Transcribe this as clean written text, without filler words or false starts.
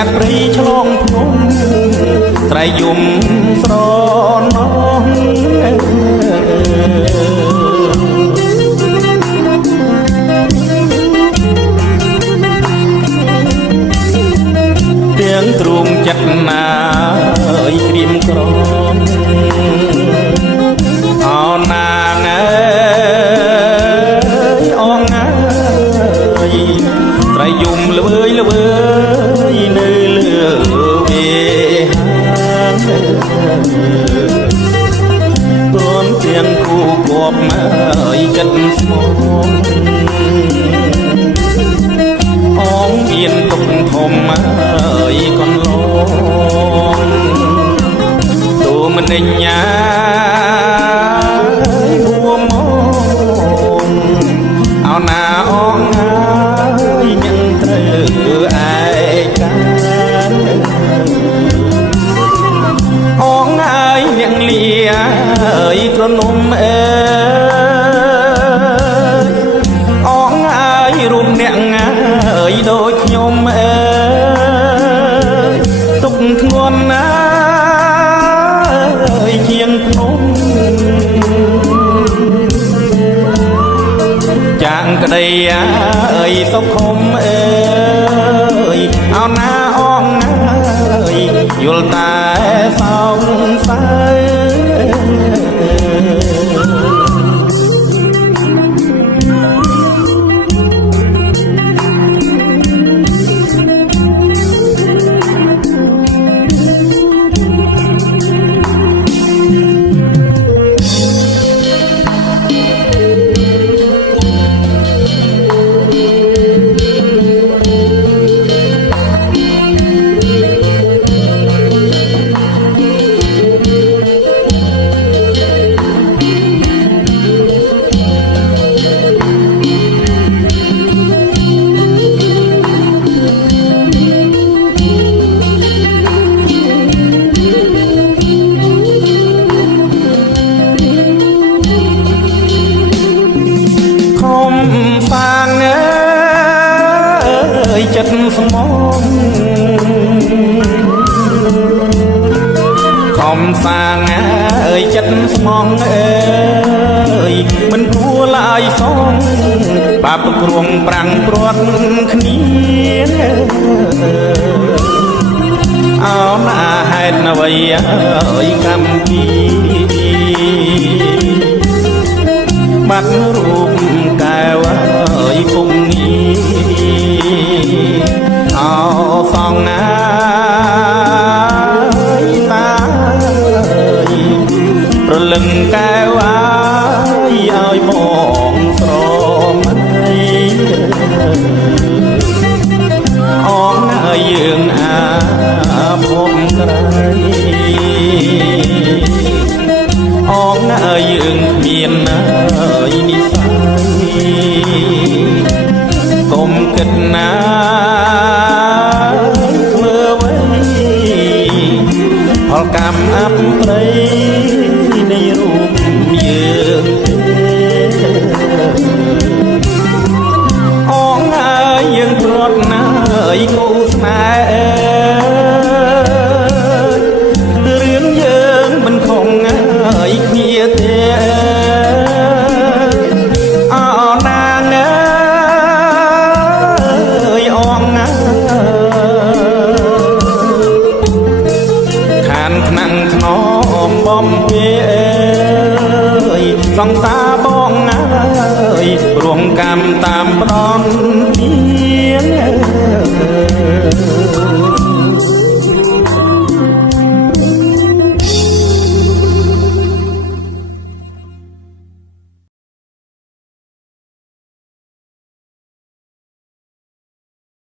កាត់ព្រៃឆ្លងភ្នំត្រៃយំស្រណងទាំងទ្រូងចិត្តណាយក្រៀមក្រំអោណាងអើយអងអើយត្រៃយំល្វើយល្វើយនៅលើវាហានព្រមទាំងគូគប់ហើយចិត្តស្មោះអងមានទុកធំហើយកន្លងទូមនិញ្ញាមួមកអោណាអងហើយនឹងត្រូវឯកាអងហើយនឹងលាហើយត្រនំអើយអងហើយរូបអ្នកអើយដូចខ្ញុំអើយទុកធ្ងន់ណាអើយជាងភ្នំចាងក្តីអើយសុខុមអើយអោណាអងអើយយល់តែសោកសៅចិត្តស្មងខំសាងអើយចិត្តស្មងអើយមិនគួរឡើយសងបាបគ្រងប្រាំងព្រាត់គ្នាអោណាហេតុអ្វីអើយកម្មពីបាត់រូបកែវអើយពុំអោសងណាយតាយប្រលឹងកែវឲ្យមកស្រមៃអងឲ្យយើងអាភពក្រៃអងឲ្យយើងមាននិស័យកុំគិតណាធ្វើអ្វីផលកម្មអប្រិយនៃរូបយើងអងហើយយើងព្រាត់ណាយគូស្នេហ៍រឿងយើងមិនខំហើយគ្នាទេបំពេសង្សារបងអើយរងកម្មតាមប្រង